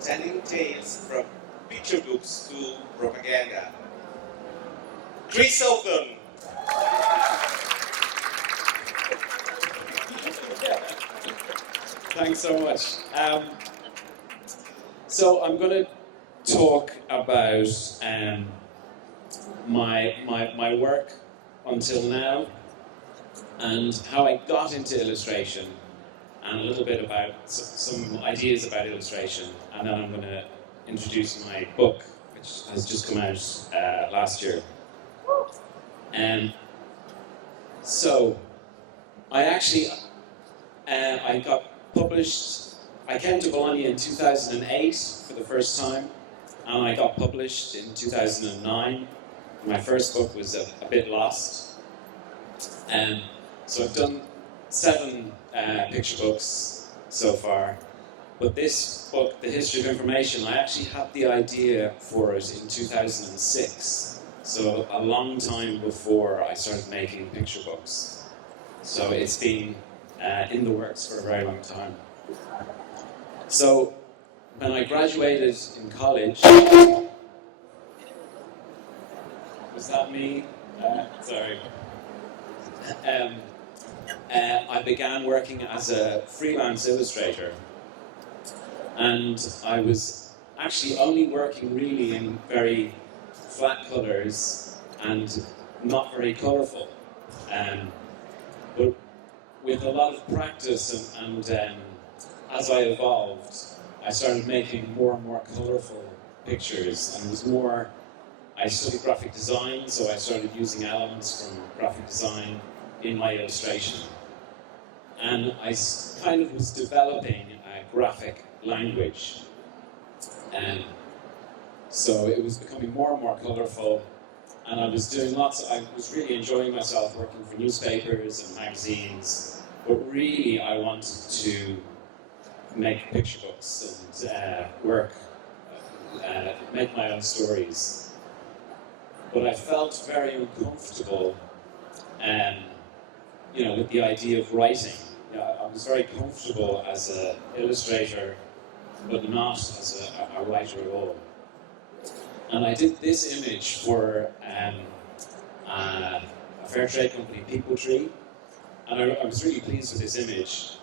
telling tales from picture books to propaganda. Chris Haughton. Thanks so much. So I'm going to talk about my work until now and how I got into illustration and a little bit about some ideas about illustration, and then I'm going to introduce my book, which has just come out last year. So I actually I got published. I came to Bologna in 2008 for the first time, and I got published in 2009. My first book was a bit lost. So I've done 7 picture books so far. But this book, The History of Information, I actually had the idea for it in 2006. So a long time before I started making picture books. So it's been in the works for a very long time. So when I graduated in college, was that me? Sorry. I began working as a freelance illustrator, and I was actually only working really in very flat colours and not very colourful. But with a lot of practice and as I evolved, I started making more and more colourful pictures, and it was more. I studied graphic design, so I started using elements from graphic design in my illustration. And I kind of was developing a graphic language. And so it was becoming more and more colourful, and I was doing I was really enjoying myself working for newspapers and magazines, but really I wanted to make picture books and make my own stories. But I felt very uncomfortable with the idea of writing. I was very comfortable as an illustrator, but not as a writer at all. And I did this image for a fair trade company, People Tree, and I was really pleased with this image.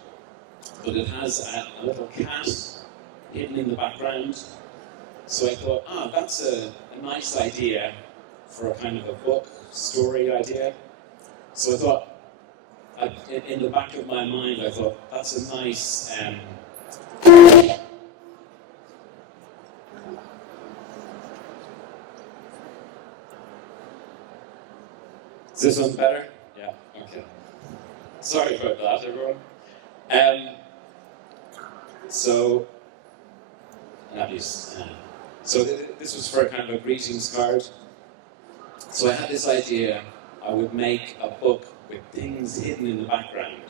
But it has a little cat hidden in the background. So I thought, that's a nice idea for a kind of a book story idea. So I thought, in the back of my mind, I thought, that's a nice... Is this one better? Yeah, okay. Sorry about that, everyone. So this was for a kind of a greetings card. So I had this idea, I would make a book with things hidden in the background.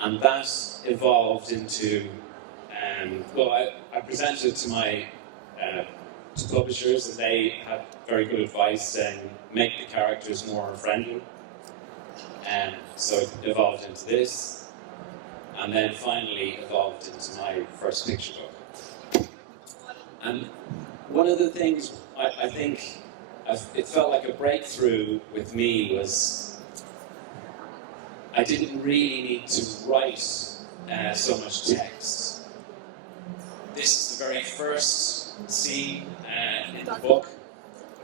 And that evolved into, I presented it to my to publishers, and they had very good advice saying, make the characters more friendly. And so it evolved into this, and then finally evolved into my first picture book. And one of the things I think it felt like a breakthrough with me was I didn't really need to write so much text. This is the very first scene in the book,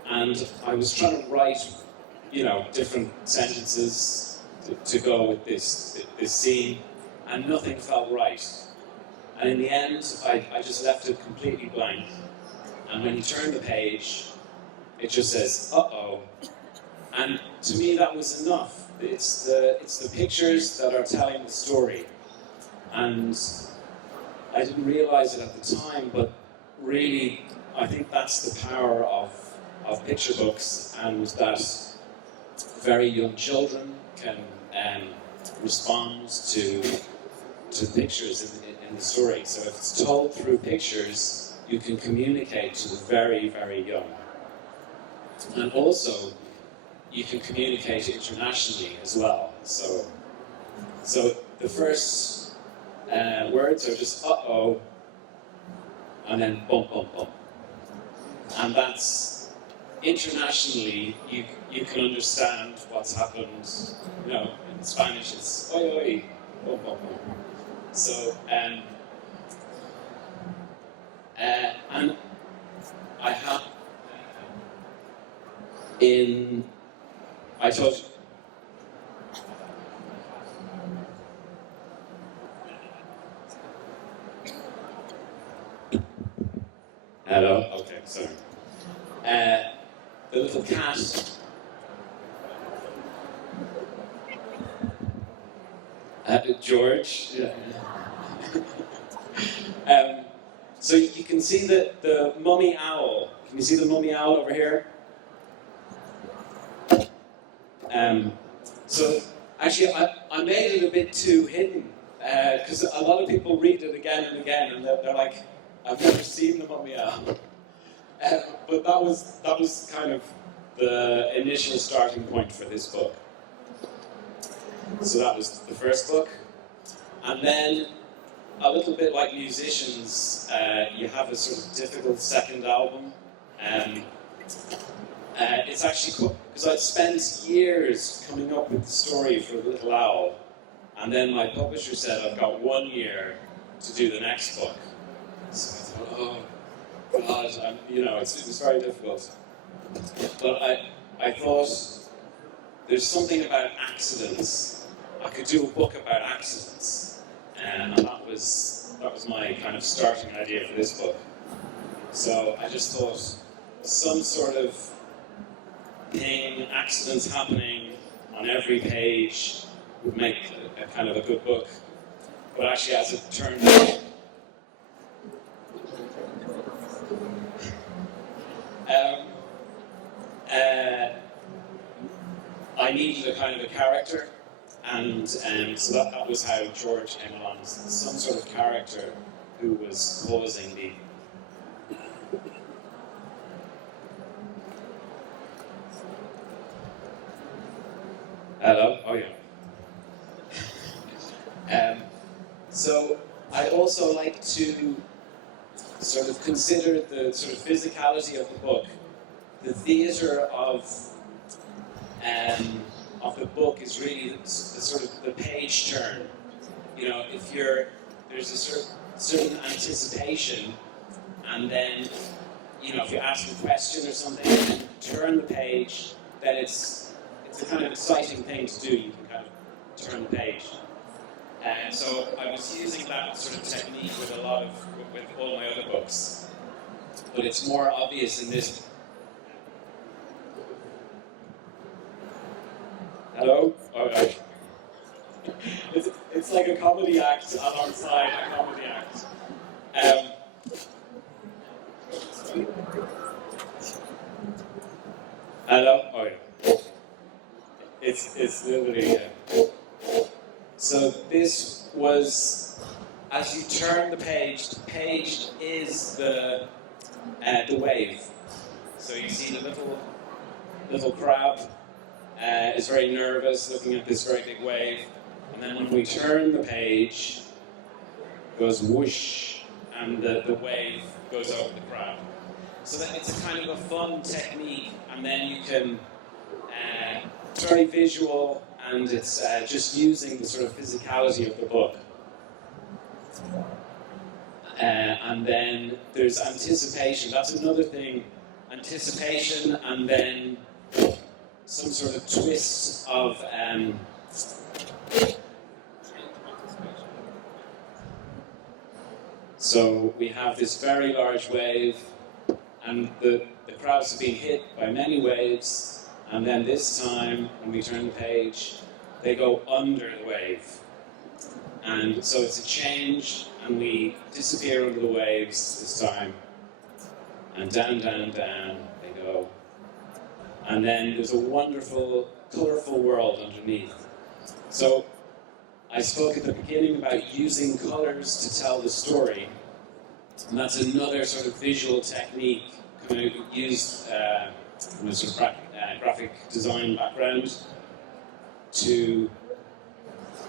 and I was trying to write, different sentences to go with this scene, and nothing felt right. And in the end, I just left it completely blank. And when you turn the page, it just says, uh-oh. And to me, that was enough. It's the pictures that are telling the story. And I didn't realize it at the time, but really, I think that's the power of picture books, and that very young children can respond to pictures in the story. So if it's told through pictures, you can communicate to the very, very young. And also, you can communicate internationally as well. So the first words are just uh-oh, and then bump, bump, bump. And that's, internationally, you can understand what's happened. You know, in Spanish it's oi, oi, bump, bump, bump. So, and I have, I taught, hello, okay, sorry. The little cat, George, yeah. So you can see the mummy owl. Can you see the mummy owl over here? So actually, I made it a bit too hidden because a lot of people read it again and again, and they're like, "I've never seen the mummy owl." But that was kind of the initial starting point for this book. So that was the first book, and then a little bit like musicians, you have a sort of difficult second album. It's actually cool because I'd spent years coming up with the story for The Little Owl, and then my publisher said I've got 1 year to do the next book. So I thought, oh God, it was very difficult. But I thought there's something about accidents. I could do a book about accidents, and that was my kind of starting idea for this book. So I just thought some sort of thing, accidents happening on every page would make a kind of a good book. But actually, as it turned out, I needed a kind of a character, and so that was how George came along. Some sort of character who was causing the hello? Oh yeah. So I also like to sort of consider the sort of physicality of the book. The theatre of the book is really the sort of the page turn. You know, there's a certain anticipation, and then, you know, if you ask a question or something, and turn the page, then it's a kind of exciting thing to do. You can kind of turn the page. And so I was using that sort of technique with all my other books, but it's more obvious in this. Hello? Okay. It's like a comedy act alongside a comedy act. Hello? Oh yeah. It's literally. So this was, as you turn the page is the wave. So you see the little crab is very nervous, looking at this very big wave, and then when we turn the page, it goes whoosh, and the wave goes over the crab. So that it's a kind of a fun technique, and then you can, it's very visual, and it's just using the sort of physicality of the book. And then there's anticipation. That's another thing. Anticipation, and then some sort of twist of so we have this very large wave, and the crabs have been hit by many waves, and then this time when we turn the page, they go under the wave, and so it's a change, and we disappear under the waves this time, and down, down, down they go. And then there's a wonderful, colourful world underneath. So I spoke at the beginning about using colours to tell the story. And that's another sort of visual technique, kind of used from a sort of graphic design background, to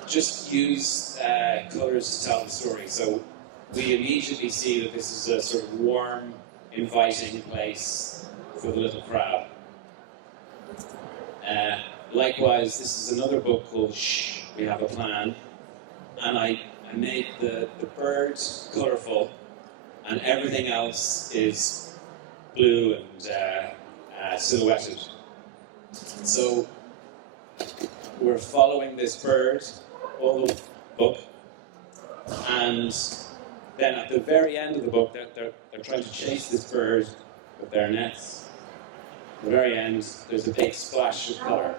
just use colours to tell the story. So we immediately see that this is a sort of warm, inviting place for the little crab. Likewise, this is another book called Shh, We Have a Plan, and I made the bird colourful, and everything else is blue and silhouetted. So we're following this bird all the book, and then at the very end of the book, they're trying to chase this bird with their nets. At the very end, there's a big splash of colour.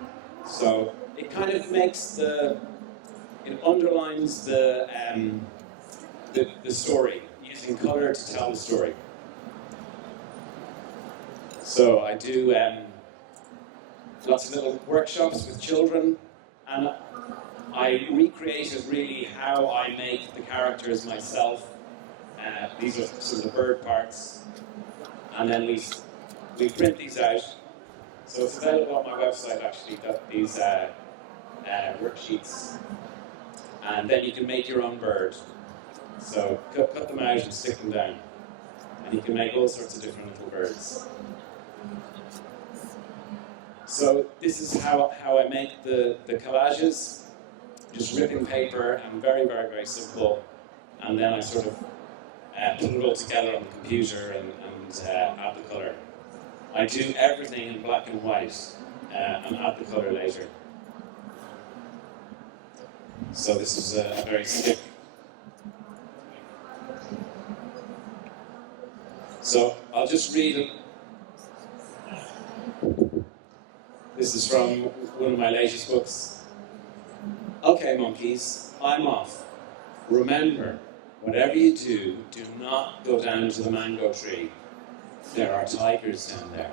So it kind of makes it underlines the story, using colour to tell the story. So I do lots of little workshops with children, and I recreated really how I make the characters myself. These are some of the bird parts, and then we print these out. So it's available on my website, actually, these worksheets. And then you can make your own bird. So cut them out and stick them down. And you can make all sorts of different little birds. So this is how I make the collages. Just ripping paper, and very, very, very simple. And then I sort of put it all together on the computer and add the colour. I do everything in black and white and add the colour later. So this is a very stiff. So I'll just read it. This is from one of my latest books. Okay, monkeys, I'm off. Remember, whatever you do, do not go down to the mango tree. There are tigers down there.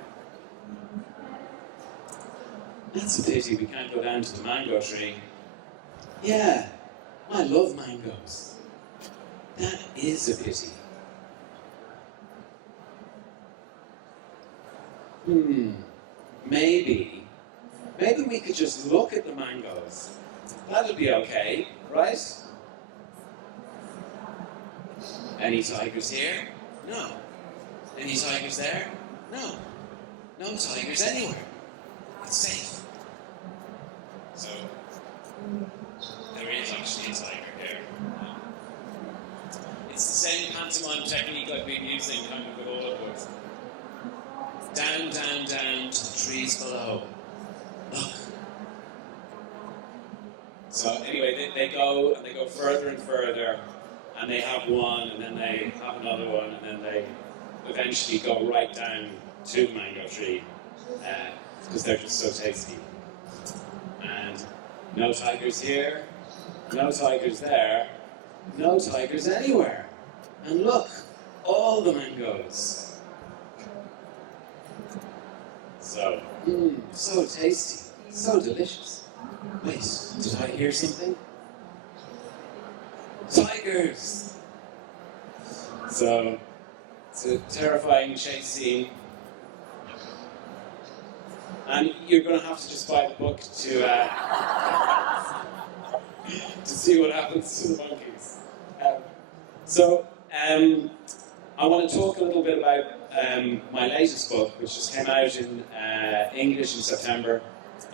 That's a pity we can't go down to the mango tree. Yeah, I love mangoes. That is a pity. Maybe we could just look at the mangoes. That'll be okay, right? Any tigers here? No. Any tigers there? No. No tigers anywhere. It's safe. So, there is actually a tiger here. It's the same pantomime technique I've been using kind of with all of us. Down, down, down to the trees below. Look. So anyway, they go further and further, and they have one, and then they have another one, and then they eventually go right down to the mango tree, because they're just so tasty. And no tigers here, no tigers there, no tigers anywhere. And look, all the mangoes. So, so tasty, so delicious. Wait, did I hear something? Tigers! So, it's a terrifying chase scene. And you're going to have to just buy the book to see what happens to the monkeys. I want to talk a little bit about my latest book, which just came out in English in September,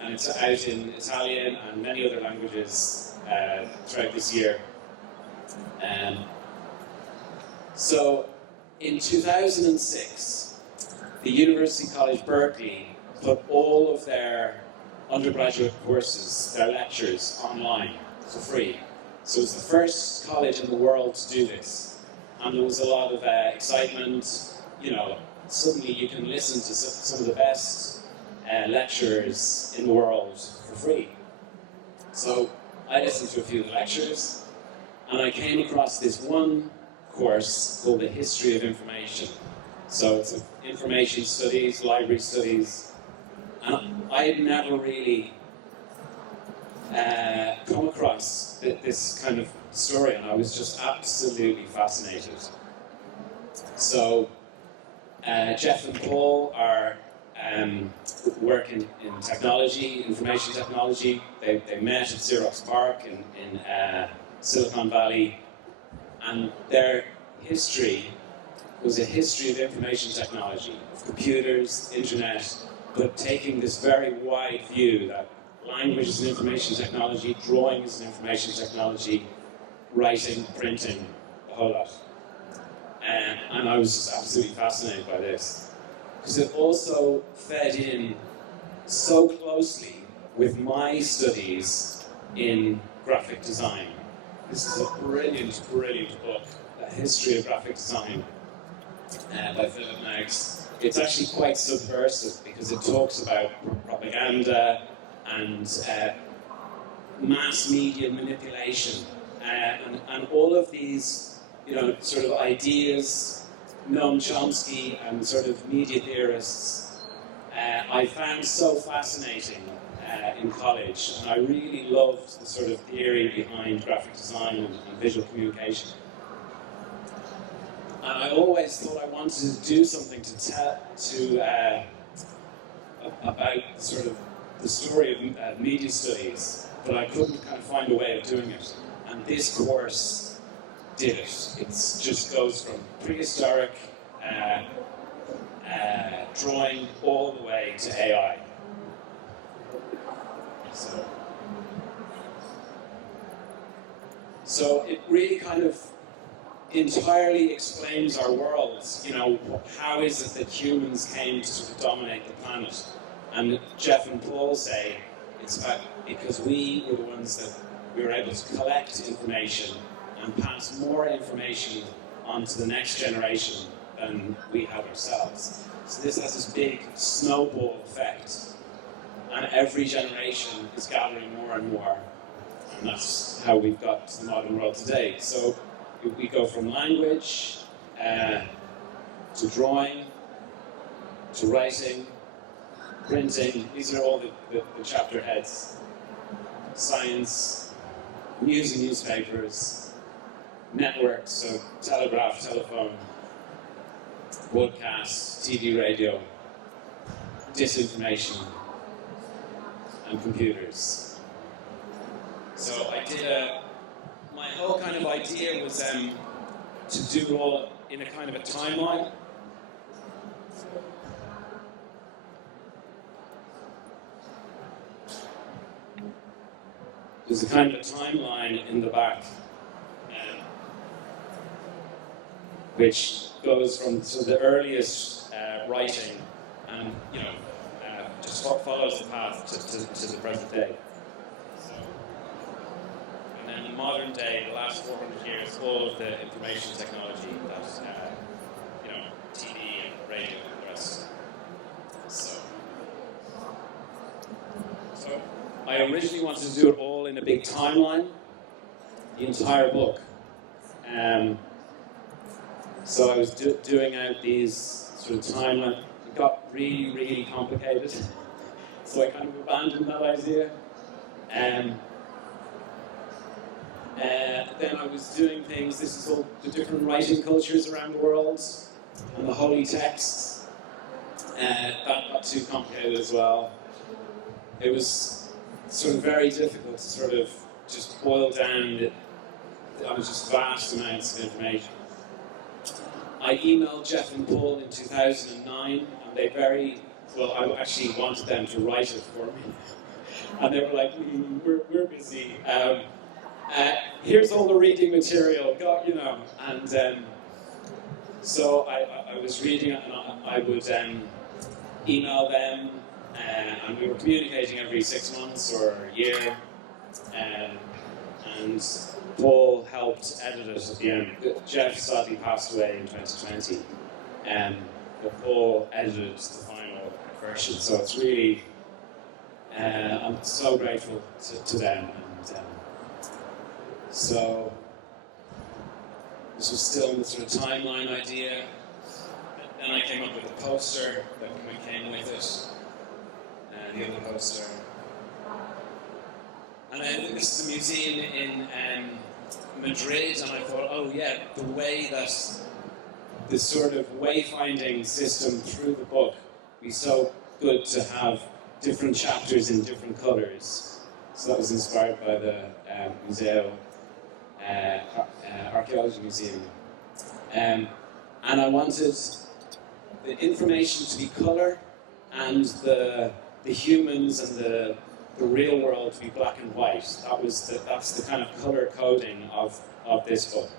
and it's out in Italian and many other languages throughout this year. So, in 2006, the University College Berkeley put all of their undergraduate courses, their lectures, online for free. So it's the first college in the world to do this. And there was a lot of excitement. You know, suddenly you can listen to some of the best lecturers in the world for free. So I listened to a few of the lectures, and I came across this one course called The History of Information. So it's information studies, library studies, and I had never really come across this kind of story, and I was just absolutely fascinated. So Jeff and Paul are work in technology, information technology. They met at Xerox PARC in Silicon Valley, And their history was a history of information technology, of computers, internet, but taking this very wide view that language is an information technology, drawing is an information technology, writing, printing, the whole lot. And I was just absolutely fascinated by this. Because it also fed in so closely with my studies in graphic design. This is a brilliant, brilliant book, A History of Graphic Design by Philip Meggs. It's actually quite subversive because it talks about propaganda and mass media manipulation and all of these, sort of ideas, Noam Chomsky and sort of media theorists, I found so fascinating in college, and I really loved the sort of theory behind graphic design and visual communication. And I always thought I wanted to do something about sort of the story of media studies, but I couldn't kind of find a way of doing it. And this course did it. It just goes from prehistoric drawing all the way to AI. So it really kind of entirely explains our worlds. How is it that humans came to sort of dominate the planet? And Jeff and Paul say it's about because we were the ones that we were able to collect information and pass more information on to the next generation than we had ourselves. So this has this big snowball effect. And every generation is gathering more and more. And that's how we've got to the modern world today. So we go from language to drawing, to writing, printing. These are all the chapter heads. Science, news and newspapers, networks, so telegraph, telephone, broadcast, TV, radio, disinformation, and computers. So I did my whole kind of idea was to do it all in a kind of a timeline. There's a kind of a timeline in the back, which goes from the earliest writing and, just follows the path to the present day. And then the modern day, the last 400 years, all of the information technology that's, TV and radio and the rest. So I originally wanted to do it all in a big timeline, the entire book. So I was doing out these sort of timeline. It got really, really complicated. So I kind of abandoned that idea. Then I was doing things, this is all the different writing cultures around the world, and the holy texts. That got too complicated as well. It was sort of very difficult to sort of just boil down on just vast amounts of information. I emailed Jeff and Paul in 2009, and they I actually wanted them to write it for me. And they were like, we're busy. Here's all the reading material, And so I was reading it, and I would email them, and we were communicating every 6 months or a year. And Paul helped edit it at the end. Jeff sadly passed away in 2020, but Paul edited the final version. So it's really, I'm so grateful to them. And so this was still in the sort of timeline idea. Then I came up with a poster that came with it, and the other poster. And this is a museum in Madrid, and I thought, the way that this sort of wayfinding system through the book would be so good to have different chapters in different colours. So that was inspired by the Museo archaeology museum. And I wanted the information to be colour and the humans and the real world to be black and white. That's the kind of colour coding of this book.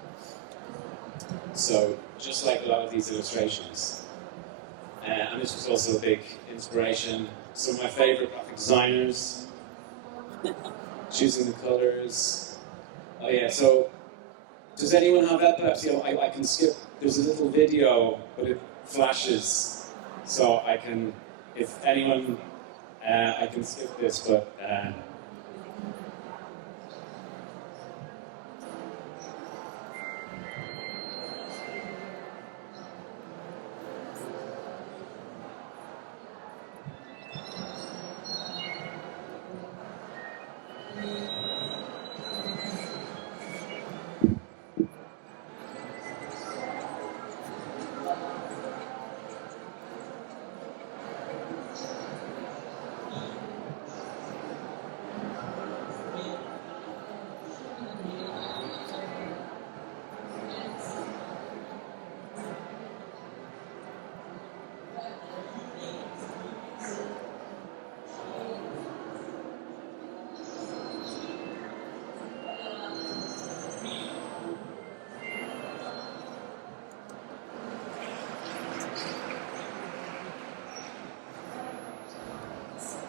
So just like a lot of these illustrations. And this was also a big inspiration. Some of my favourite graphic designers, choosing the colours. Oh yeah, so does anyone have epilepsy? I can skip, there's a little video, but it flashes. So I can, if anyone, I can skip this, but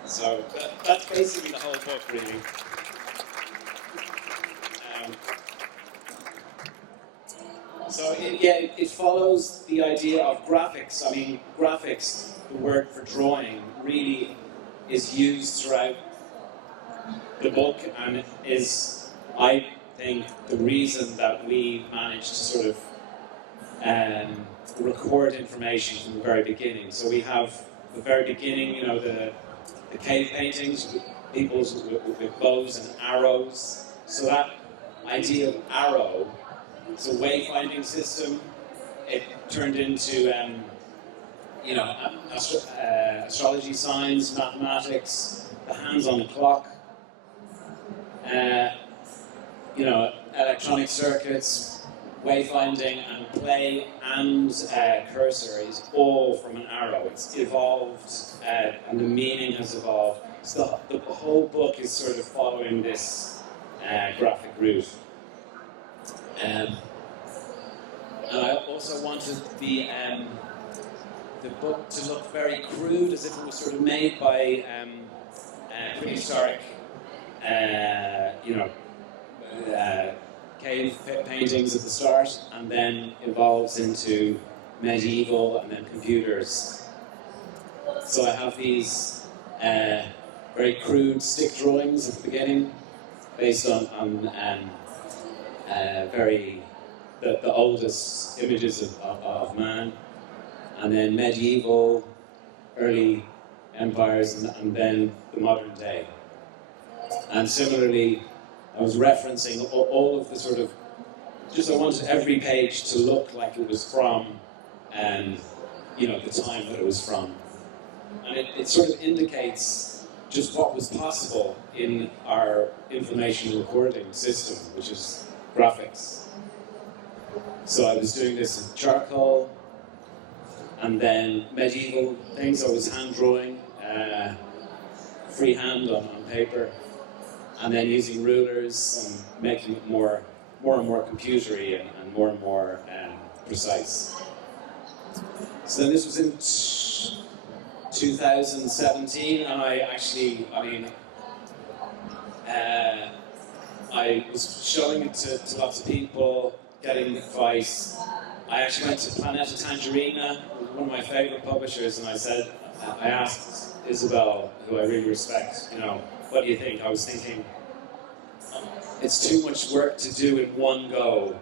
so that's basically the whole book, really. So it follows the idea of graphics. I mean, graphics, the word for drawing, really is used throughout the book and is, I think, the reason that we managed to sort of record information from the very beginning. So we have the very beginning, you know, the cave paintings, people with bows and arrows. So that idea of arrow, it's a wayfinding system. It turned into, you know, astrology signs, mathematics, the hands on the clock, you know, electronic circuits, wayfinding and play and cursor is all from an arrow. It's evolved and the meaning has evolved. So the whole book is sort of following this graphic route. And I also wanted the book to look very crude, as if it was sort of made by prehistoric, you know, cave paintings at the start, and then evolves into medieval and then computers. So I have these very crude stick drawings at the beginning, based on very the oldest images of man, and then medieval, early empires, and then the modern day. And similarly, I was referencing all of the sort of, just I wanted every page to look like it was from, you know, the time that it was from. And it sort of indicates just what was possible in our information recording system, which is graphics. So I was doing this in charcoal, and then medieval things I was hand drawing, freehand on paper, and then using rulers and making it more and more computery and more precise. So then this was in 2017, and I was showing it to lots of people, getting advice. I actually went to Planeta Tangerina, one of my favourite publishers, and I asked Isabel, who I really respect, you know, what do you think? I was thinking, it's too much work to do in one go.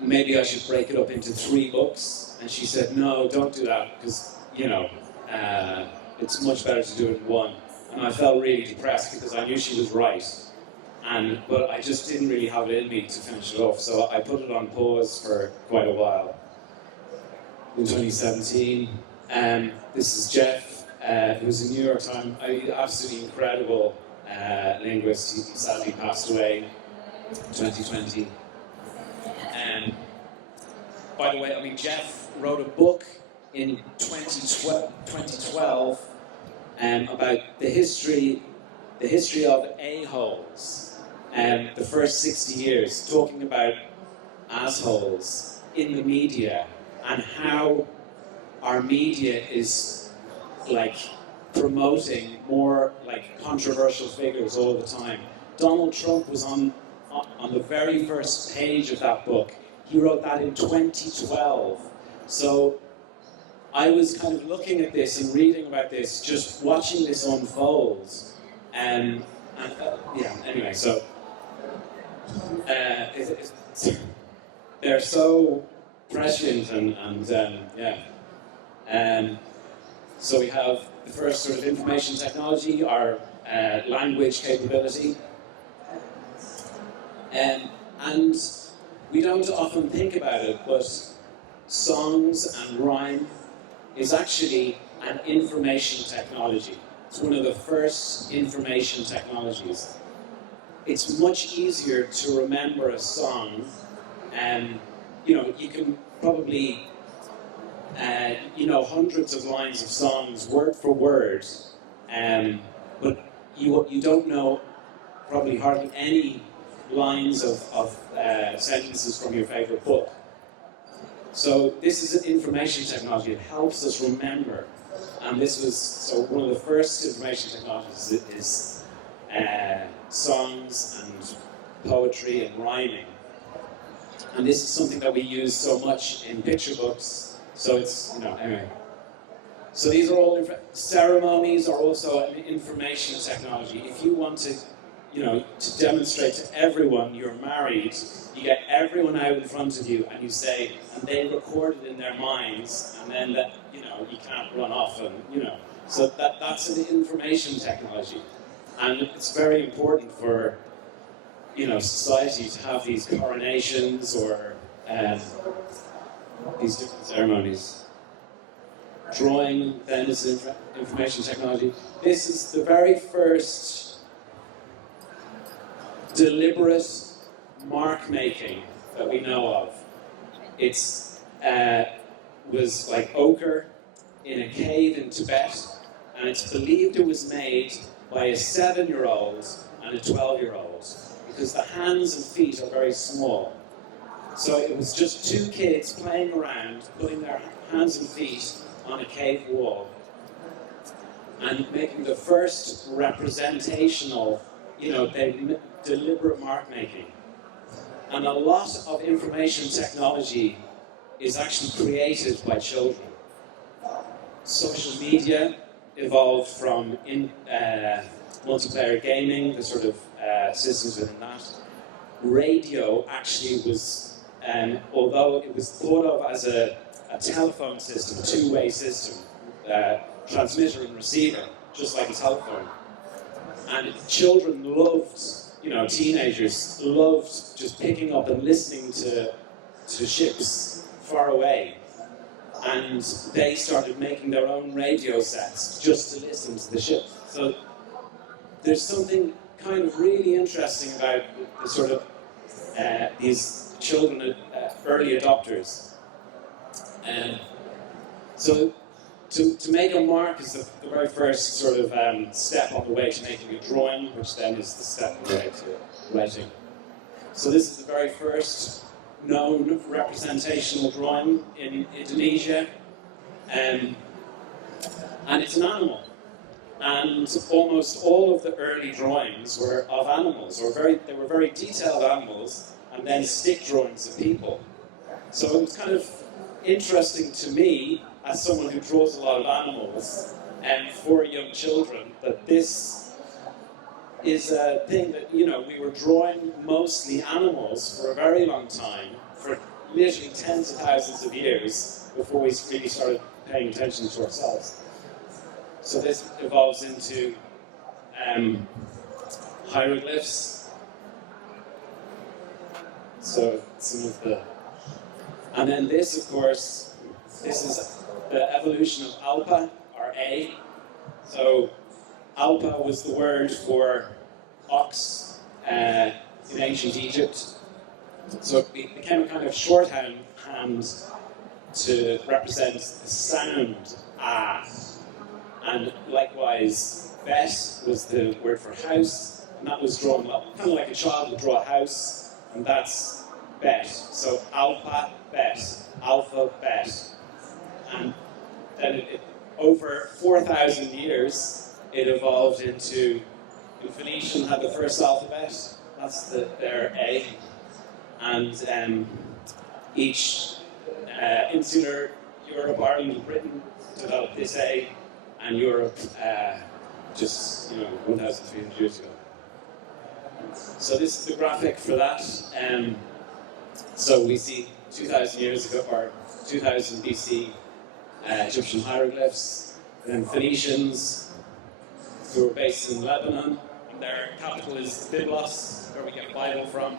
Maybe I should break it up into 3 books. And she said, no, don't do that, because, you know, it's much better to do it in one. And I felt really depressed because I knew she was right. But I just didn't really have it in me to finish it off. So I put it on pause for quite a while. In 2017, this is Jeff, who's a New York Times, absolutely incredible linguist. He sadly passed away. 2020. By the way, I mean, Jeff wrote a book in 2012 about the history of a-holes, the first 60 years, talking about assholes in the media and how our media is like promoting more like controversial figures all the time. Donald Trump was on the very first page of that book. He wrote that in 2012. So I was kind of looking at this and reading about this, just watching this unfold. Anyway, so they're so prescient so we have the first sort of information technology, our language capability. And we don't often think about it, but songs and rhyme is actually an information technology. It's one of the first information technologies. It's much easier to remember a song, and you can probably hundreds of lines of songs word for word, but you don't know probably hardly any lines of sentences from your favorite book. So this is an information technology. It helps us remember. And this was, one of the first information technologies is songs and poetry and rhyming. And this is something that we use so much in picture books. So it's, anyway. So these are all, ceremonies are also an information technology. If you want to, to demonstrate to everyone you're married, you get everyone out in front of you and you say, and they record it in their minds, and then that, you can't run off and, So that's an information technology. And it's very important for, society to have these coronations or these different ceremonies. Drawing then is information technology. This is the very first deliberate mark making that we know of. It's was like ochre in a cave in Tibet, and it's believed it was made by a 7-year-old and a 12-year-old because the hands and feet are very small. So it was just two kids playing around, putting their hands and feet on a cave wall and making the first representational, deliberate mark making. And a lot of information technology is actually created by children. Social media evolved from multiplayer gaming, the sort of systems within that. Radio actually was, although it was thought of as a telephone system, two-way system, transmitter and receiver, just like a telephone. And children loved, teenagers loved just picking up and listening to ships far away. And they started making their own radio sets just to listen to the ship. So there's something kind of really interesting about the sort of these children, early adopters. So to make a mark is the very first sort of step on the way to making a drawing, which then is the step on the way to writing. So this is the very first known representational drawing in Indonesia, and it's an animal. And almost all of the early drawings were of animals, they were very detailed animals, and then stick drawings of people. So it was kind of interesting to me, as someone who draws a lot of animals, and for young children, that this is a thing that, we were drawing mostly animals for a very long time, for literally tens of thousands of years, before we really started paying attention to ourselves. So this evolves into hieroglyphs. So some of the... And then this, of course, this is the evolution of alpha, or A. So alpha was the word for ox, in ancient Egypt. So it became a kind of shorthand to represent the sound ah. And likewise, bet was the word for house, and that was drawn up, kind of like a child would draw a house, and that's bet. So alpha, bet, and then over 4,000 years, it evolved into, in Phoenician had the first alphabet, that's their A, and each insular Europe, Ireland, and Britain developed this A, and Europe just 1,300 years ago. So this is the graphic for that. So we see 2,000 years ago, or 2000 BC, Egyptian hieroglyphs, and then Phoenicians who were based in Lebanon, and their capital is Byblos, where we get Bible from.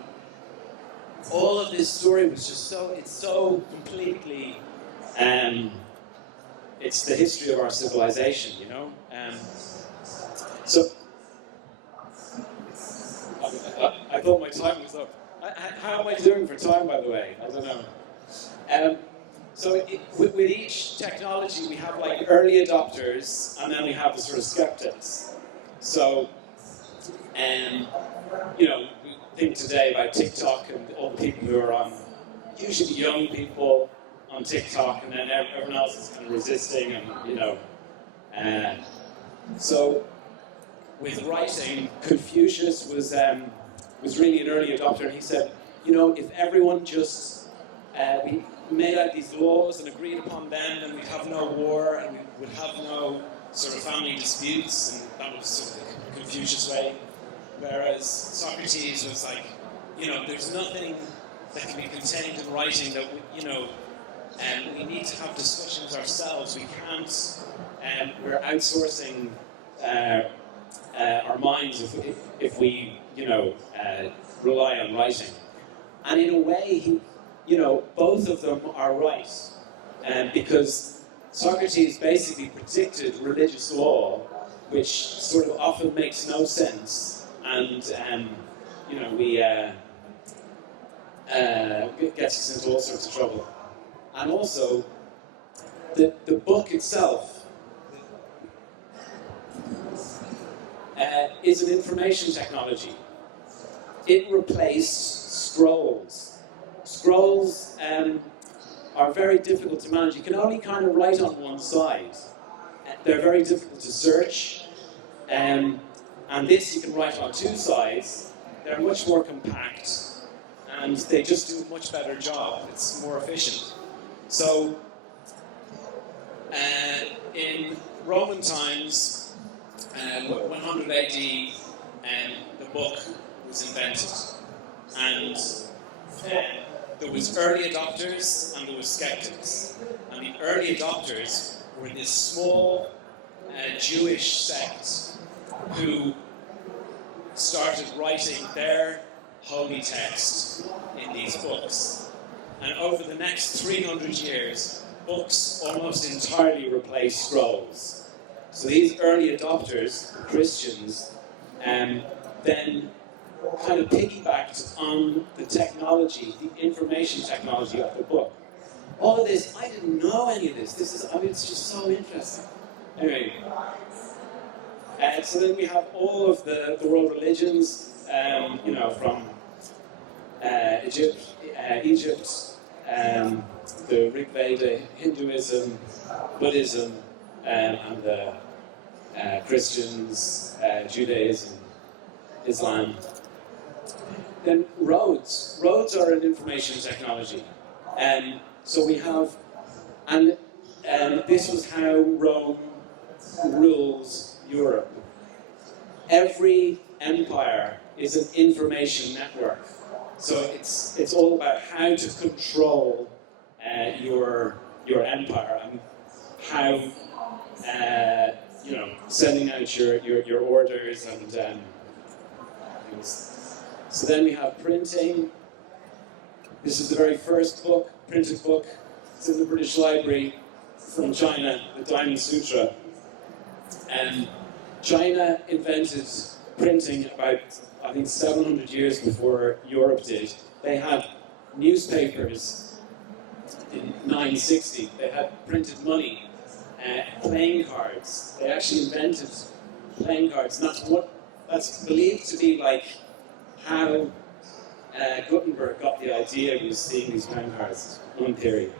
All of this story was just it's so completely, it's the history of our civilization, you know? So, I thought my time was up. How am I doing for time, by the way? I don't know. So with each technology, we have like early adopters, and then we have the sort of skeptics. So, we think today about TikTok and all the people who are on, usually young people on TikTok, and then everyone else is kind of resisting, and so with writing, Confucius was really an early adopter, and he said, if everyone just we made out these laws and agreed upon them, then we'd have no war and we would have no sort of family disputes, and that was sort of the Confucius way. Whereas Socrates was like, there's nothing that can be contained in writing that and we need to have discussions ourselves. We can't. We're outsourcing our minds if we rely on writing. And in a way, both of them are right, because Socrates basically predicted religious law, which sort of often makes no sense, and gets us into all sorts of trouble. And also, the book itself is an information technology. It replaced scrolls. Scrolls are very difficult to manage. You can only kind of write on one side. They're very difficult to search. And this you can write on two sides. They're much more compact, and they just do a much better job. It's more efficient. So, in Roman times, 100 AD, the book was invented, and there was early adopters and there was skeptics. And the early adopters were this small Jewish sect who started writing their holy text in these books. And over the next 300 years, books almost entirely replaced scrolls. So these early adopters, Christians, then kind of piggybacked on the technology, the information technology of the book. All of this, I didn't know any of this. It's just so interesting. Anyway, so then we have all of the world religions, from Egypt, the Rig Veda, Hinduism, Buddhism, and the Christians, Judaism, Islam. Then roads. Roads are an information technology. So we have, and this was how Rome rules Europe. Every empire is an information network. So it's all about how to control your empire, and how sending out your orders and things. So then we have printing. This is the very first book, printed book. It's in the British Library from China, the Diamond Sutra. And China invented printing about, I think, 700 years before Europe did. They had newspapers in 960. They had printed money, playing cards. They actually invented playing cards, and that's believed to be like how Gutenberg got the idea. He was seeing these playing cards, one theory.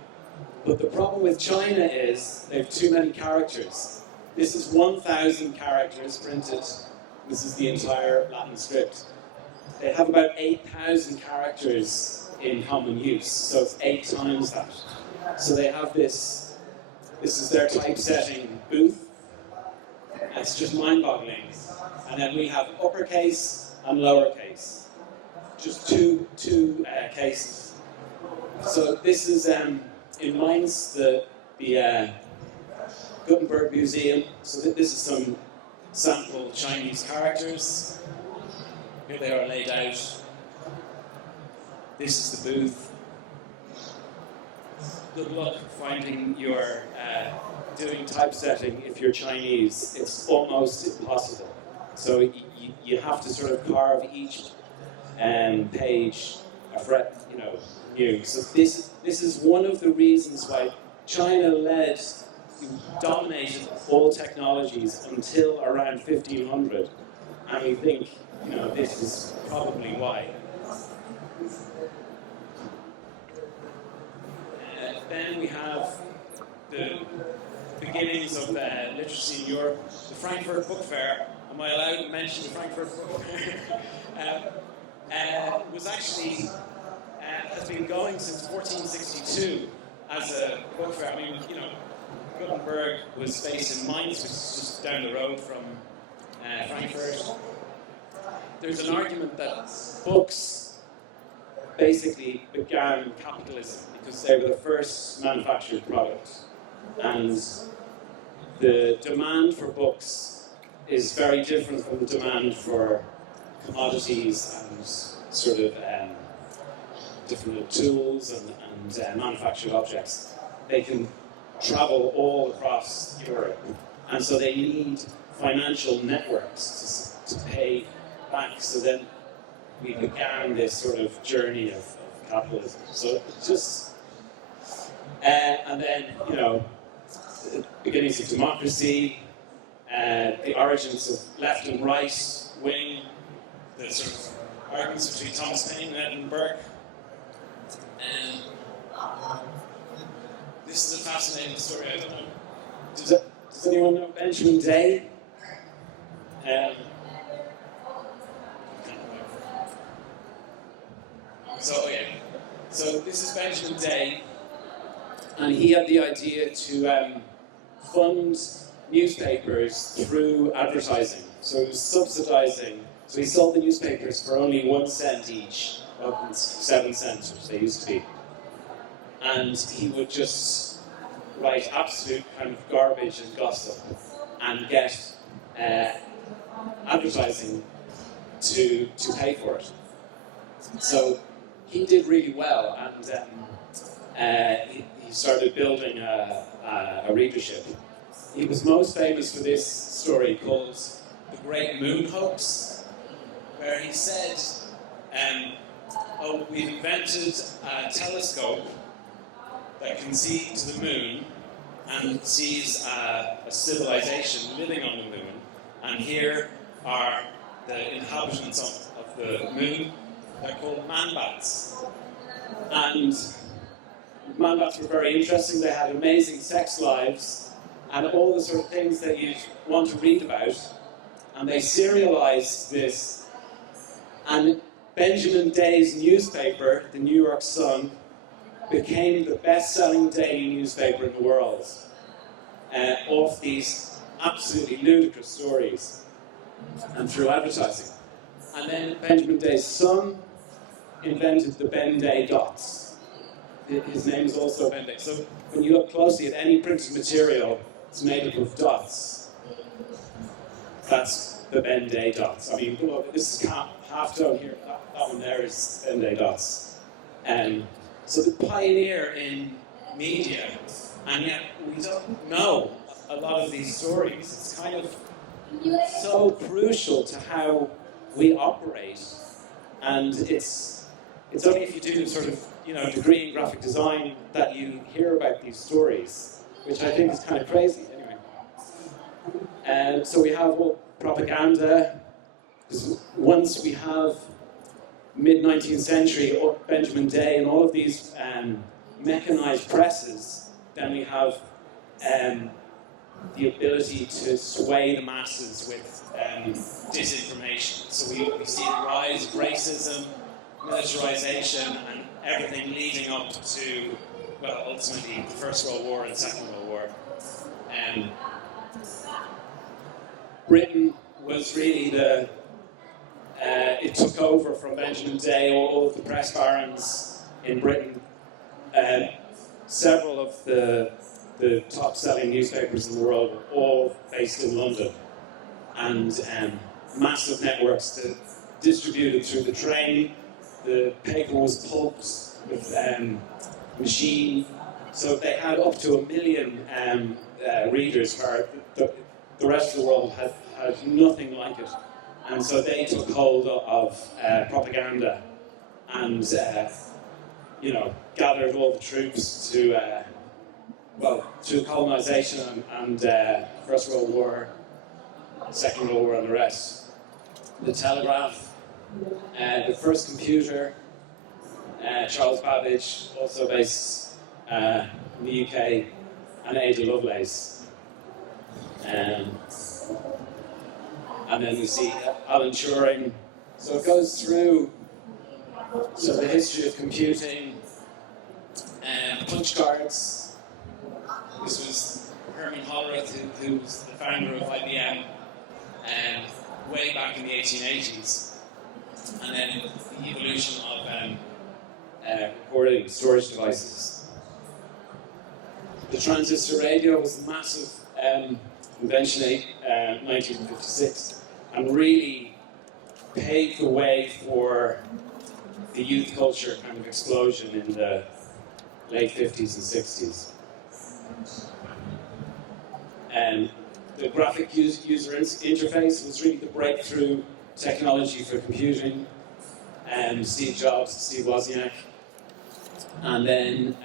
But the problem with China is they have too many characters. This is 1,000 characters printed. This is the entire Latin script. They have about 8,000 characters in common use, so it's 8 times that. So they have this is their typesetting booth. It's just mind-boggling. And then we have uppercase and lowercase. Just two cases. So this is in Mainz, the Gutenberg Museum. So this is some sample Chinese characters. Here they are laid out. This is the booth. Good luck finding your doing typesetting if you're Chinese. It's almost impossible. So you have to sort of carve each page a fret, new. So this is one of the reasons why China dominated all technologies until around 1500, and we think this is probably why. Then we have the beginnings of literacy in Europe. The Frankfurt Book Fair. Am I allowed to mention the Frankfurt Book Fair? Was actually has been going since 1462 as a book fair. I mean, Gutenberg was based in Mainz, which is just down the road from Frankfurt. There's an argument that books basically began capitalism because they were the first manufactured product, and the demand for books is very different from the demand for commodities and sort of different tools and manufactured objects. They can travel all across Europe, and so they need financial networks to pay back. So then we began this sort of journey of capitalism. So just, and then, the beginnings of democracy, the origins of left and right wing, the sort of arguments between Thomas Paine and Edmund Burke. And this is a fascinating story. I don't know. Does anyone know Benjamin Day? So this is Benjamin Day, and he had the idea to fund newspapers through advertising. So he was subsidizing. So he sold the newspapers for only 1 cent each, rather than 7 cents, which they used to be. And he would just write absolute kind of garbage and gossip and get advertising to pay for it. So he did really well, and he started building a readership. He was most famous for this story called The Great Moon Hoax, where he said, we've invented a telescope that can see to the moon and sees a civilization living on the moon, and here are the inhabitants of the moon. They're called man-bats. And man-bats were very interesting. They had amazing sex lives and all the sort of things that you'd want to read about. And they serialized this. And Benjamin Day's newspaper, the New York Sun, became the best-selling daily newspaper in the world of these absolutely ludicrous stories and through advertising. And then Benjamin Day's son invented the Ben Day dots. His name is also Ben Day. So when you look closely at any printed material, it's made up of dots. That's the Ben Day dots. I mean, look, this is half done here. That one there is Ben Day dots. So the pioneer in media, and yet we don't know a lot of these stories. It's kind of so crucial to how we operate. And it's only if you do sort of, degree in graphic design that you hear about these stories, which I think is kind of crazy anyway. So we have all propaganda, because once we have mid-19th century, Benjamin Day and all of these mechanized presses, then we have the ability to sway the masses with disinformation. So we see the rise of racism, militarization, and everything leading up to, well, ultimately the First World War and Second World War. Britain was really it took over from Benjamin Day. All of the press barons in Britain, several of the top-selling newspapers in the world were all based in London, and massive networks that distributed through the train. The paper was pulped with machine, so they had up to 1 million readers. Where the rest of the world had nothing like it, and so they took hold of propaganda and gathered all the troops to. Through colonization and First World War, Second World War, and the rest. The telegraph, the first computer, Charles Babbage, also based in the UK, and Ada Lovelace. And then we see Alan Turing. So it goes through the history of computing, punch cards. This was Herman Hollerith, who was the founder of IBM, way back in the 1880s. And then the evolution of recording storage devices. The transistor radio was a massive invention in 1956, and really paved the way for the youth culture kind of explosion in the late 50s and 60s. And the graphic user interface was really the breakthrough technology for computing. Steve Jobs, Steve Wozniak, and then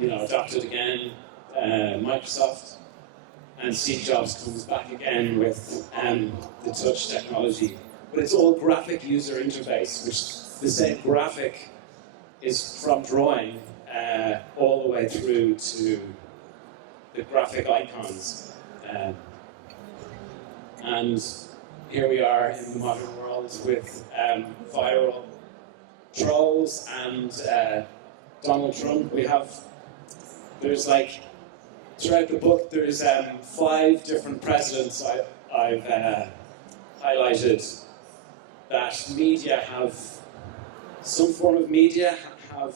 adopted again Microsoft, and Steve Jobs comes back again with the touch technology. But it's all graphic user interface, which the same graphic is from drawing all the way through to the graphic icons. And here we are in the modern world with viral trolls and Donald Trump. There's throughout the book, there's 5 different presidents I've highlighted that media have, some form of media have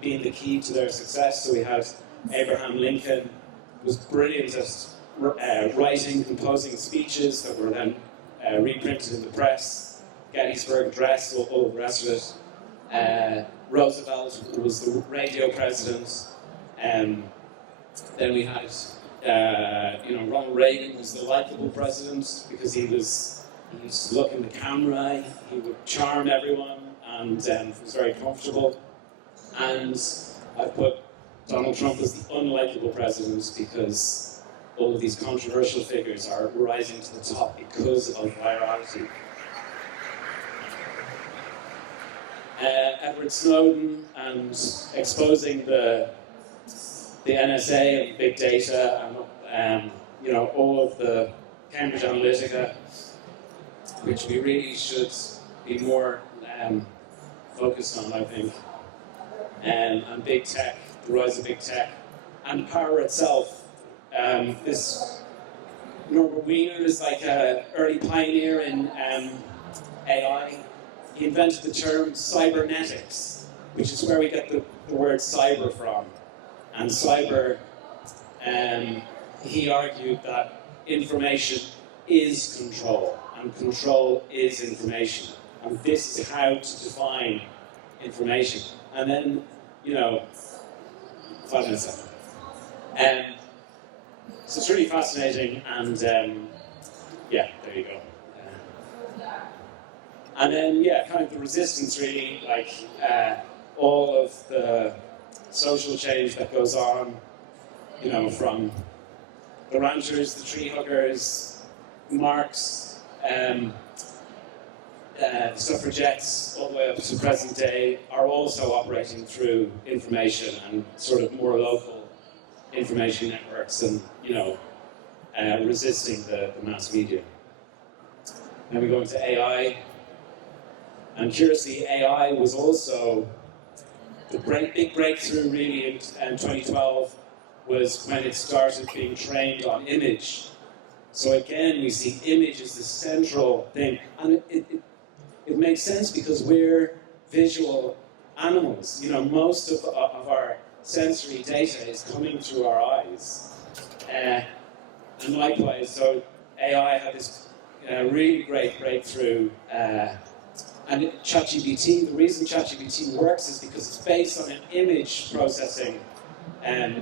been the key to their success. So we had Abraham Lincoln, who was brilliant at writing, composing speeches that were then reprinted in the press, Gettysburg Address, all the rest of it. Roosevelt was the radio president. Then we had, Ronald Reagan was the likable president because he used to look in the camera, he would charm everyone, and was very comfortable. And I put Donald Trump as the unlikable president because all of these controversial figures are rising to the top because of virality. Edward Snowden and exposing the NSA and big data and all of the Cambridge Analytica, which we really should be more focused on, I think, and big tech, the rise of big tech, and power itself. Norbert Wiener is like an early pioneer in AI. He invented the term cybernetics, which is where we get the word cyber from. And cyber, he argued that information is control, and control is information. And this is how to define information. And then, 5 minutes left. So it's really fascinating, and Yeah, there you go. And then, yeah, kind of the resistance really, like all of the social change that goes on, from the ranchers, the tree huggers, Marx, suffragettes, all the way up to present day, are also operating through information and sort of more local information networks and, resisting the mass media. Then we go into AI. And curiously, AI was also the big breakthrough really in 2012 was when it started being trained on image. So again, we see image as the central thing. And it makes sense because we're visual animals. Most of our sensory data is coming through our eyes. And likewise, so AI had this really great breakthrough. And ChatGPT, the reason ChatGPT works is because it's based on an image processing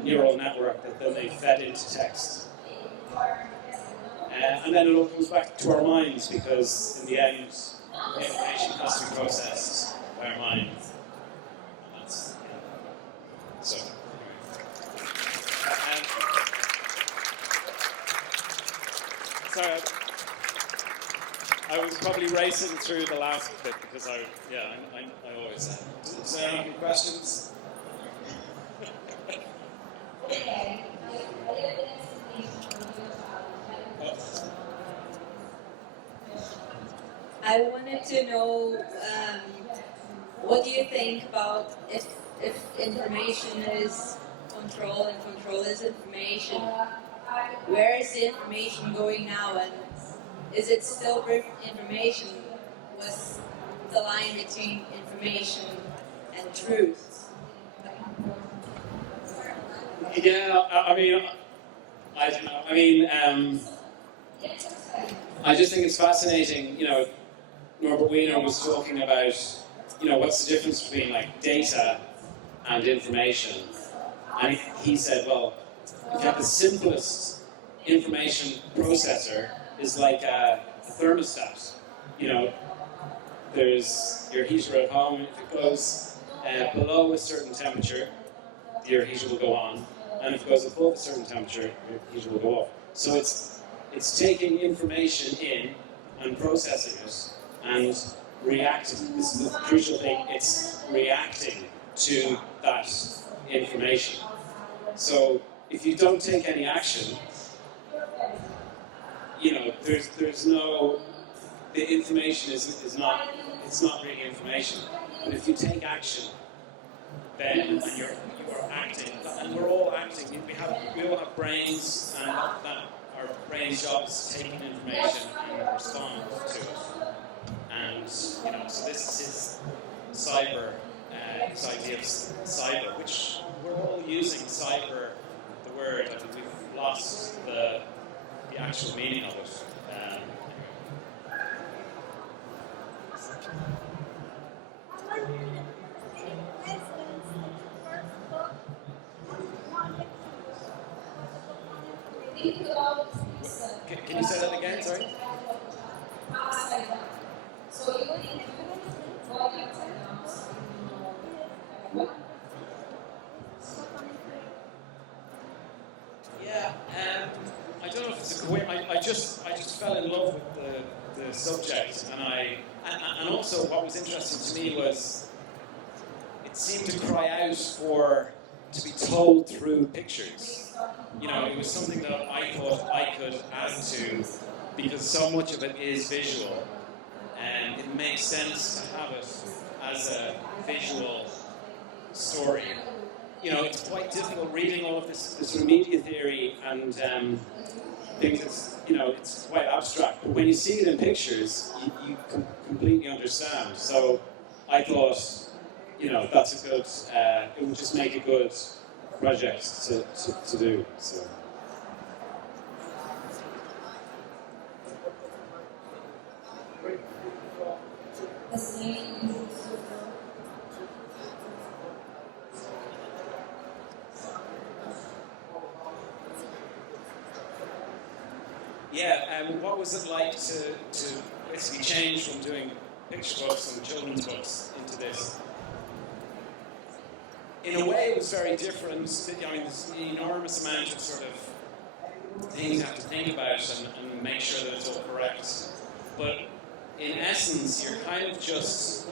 neural network that then they fed into text. And then it all comes back to our minds because in the end, information has to be processed by our minds. And that's, so. Sorry, I was probably racing through the last bit because I always am. Is there any questions? I wanted to know what do you think about if information is control and control is information? Where is the information going now, and is it still information? What's the line between information and truth? Yeah, I mean, I don't know. I mean, I just think it's fascinating. Norbert Wiener was talking about, what's the difference between like data and information, and he said, well, if you have the simplest information processor is like a thermostat. There's your heater at home. If it goes below a certain temperature, your heater will go on, and if it goes above a certain temperature, your heater will go off. So it's taking information in and processing it and reacting. This is the crucial thing. It's reacting to that information. So if you don't take any action, there's no, the information is not, it's not really information. But if you take action, then you are acting, and we're all acting. We all have brains, and that our brain's job is taking information and respond to it. And so this is cyber, this idea of cyber, which we're all using cyber, the word. I mean, we've lost the actual meaning of it. Can you say that again? Sorry. Yeah, I don't know if it's a coincidence. I just fell in love with the subject, and also what was interesting to me was it seemed to cry out to be told through pictures. It was something that I thought I could add to because so much of it is visual, and it makes sense to have it as a visual story. It's quite difficult reading all of this media theory and things. It's quite abstract. But when you see it in pictures, you completely understand. So I thought, that's a good. It would just make a good project to do. So. what was it like to basically change from doing picture books and children's books into this? In a way, it was very different. I mean, there's an enormous amount of sort of things you have to think about and make sure that it's all correct. But in essence, you're kind of just,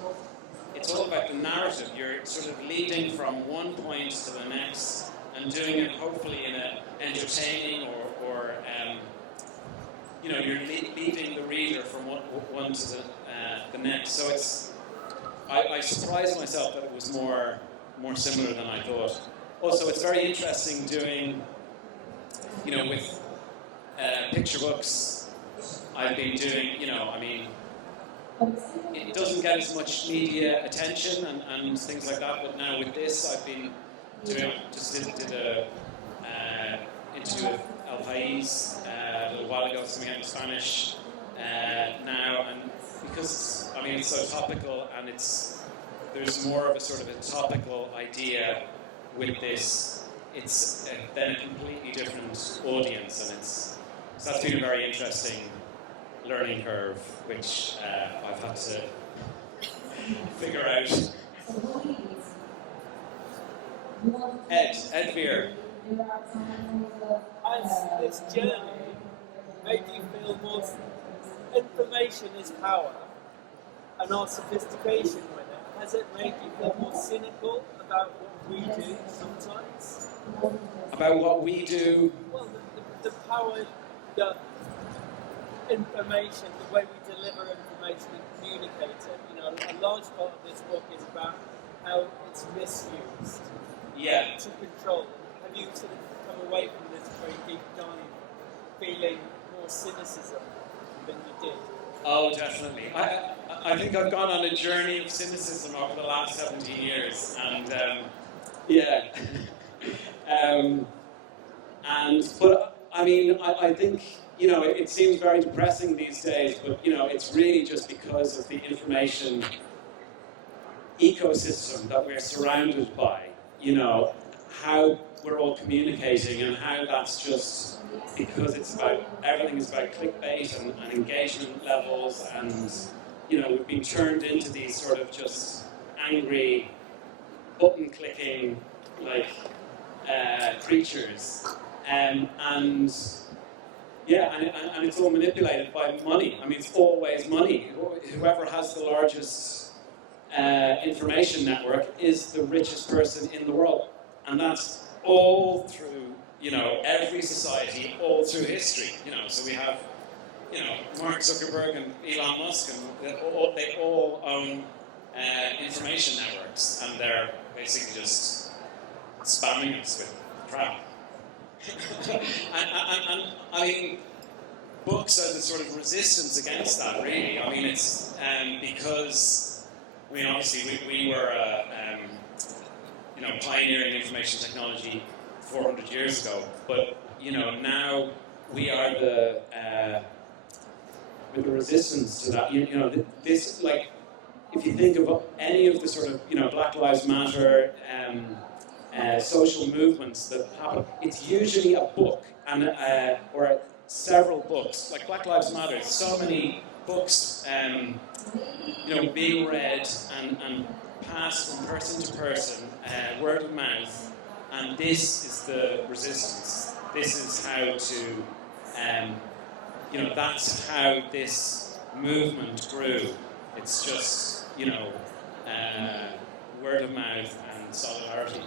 it's all about the narrative. You're sort of leading from one point to the next and doing it hopefully in an entertaining or you're leading the reader from one to the next. So it's, I surprised myself that it was more similar than I thought. Also, it's very interesting doing, with picture books, I've been doing, it doesn't get as much media attention and things like that, but now with this, I've been doing, did a interview with El País a little while ago, something out in Spanish now, and because it's so topical and there's more of a sort of a topical idea with this. It's then a completely different audience, and so that's been a very interesting learning curve, which I've had to figure out. Ed Veer. Has this journey made you feel more information is power and our sophistication with it? Has it made you feel more cynical about what we do sometimes? About what we do? Well, the power, the information, the way we deliver information and communicate it. A large part of this book is about how it's misused to control. Have you sort of come away from this very deep dive feeling more cynicism than you did? Oh, definitely. I think I've gone on a journey of cynicism over the last 17 years, and but I think it seems very depressing these days, but it's really just because of the information ecosystem that we're surrounded by. How we're all communicating, and how that's just because everything is about clickbait and engagement levels, and we've been turned into these sort of just angry, button-clicking creatures, and it's all manipulated by money. It's always money. Whoever has the largest information network is the richest person in the world, and that's all through every society, all through history. So we have Mark Zuckerberg and Elon Musk, and they all own information networks, and they're basically just spamming us with crap. and books are the sort of resistance against that, really. It's because obviously we were pioneering information technology 400 years ago, but now we are the resistance to that. This, if you think of any of the sort of Black Lives Matter social movements that happen, it's usually a book or several books. Like Black Lives Matter, so many books being read and passed from person to person, word of mouth, and this is the resistance. This is how to, that's how this movement grew. It's just, word of mouth and solidarity.